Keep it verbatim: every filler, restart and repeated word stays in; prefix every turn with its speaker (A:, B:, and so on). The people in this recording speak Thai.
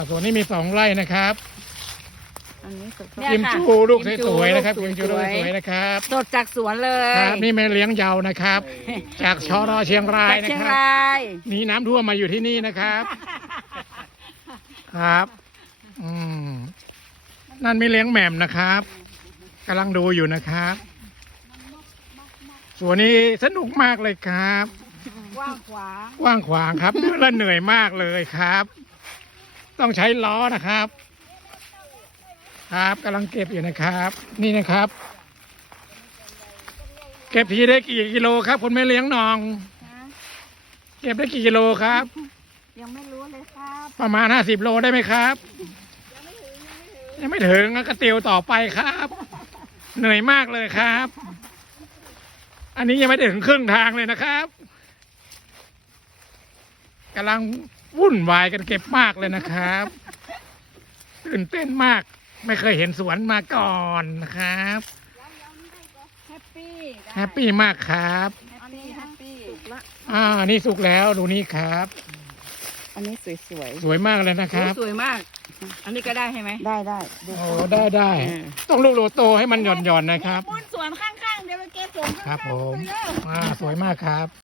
A: ส่วนนี้มีสองไร่นะครับ
B: อันนี้สด
A: กิมจูลูกสวยๆนะครับกิมจูลูกสวยๆนะครับ
B: สดจากสวนเลย
A: ครับนี่แม่เลี้ยงเยานะครับ จากชรเชียงราย
B: จาก
A: นะ
B: เชียง
A: ครับ
B: ราย
A: หนีน้ำท่วมมาอยู่ที่นี่นะครับ ครับอืมนั่นไม่เลี้ยงแหม่มนะครับกำลังดูอยู่นะครับส่วนนี้สนุกมากเลยครับ
B: ว่างขวาง
A: กว้างขวางครับและเหนื่อยมากเลยครับ ต้องใช้ล้อนะครับ ครับกำลังเก็บอยู่นะครับ นี่นะครับ เก็บทีได้กี่กิโลครับคุณแม่เลี้ยงน้อง
B: นะ
A: เก็บได้กี่กิโลครับ
B: ยังไม่รู้เลยครับ
A: ประมาณห้าสิบโลได้ไหมครับ ยังไม่ถึงงั้นก็เตียวต่อไปครับ เหนื่อยมากเลยครับ อันนี้ยังไม่ถึงครึ่งทางเลยนะครับกำลังวุ่นวายกันเก็บมากเลยนะครับตื่นเต้นมาก ไม่เคยเห็นสวนมาก่อนนะครับ
B: แฮปปี้
A: แฮปปี้มากครับ
B: อันนี้แฮปปี้สุกละ
A: อ่านี่สุกแล้วดูนี่ครับ
B: อันนี้สวยสวย
A: สวยมากเลยนะครับ
B: สวยมาก อันนี้ก็ได้ใช่ไหมได้ได้
A: โอ้ได้ได้ต้องลูกโลโตให้มันหย่อนๆนะครับ
B: บนสวนข้างๆเดี๋ยวเราเก็บสวน
A: ครับผมอ่าสวยมากครับ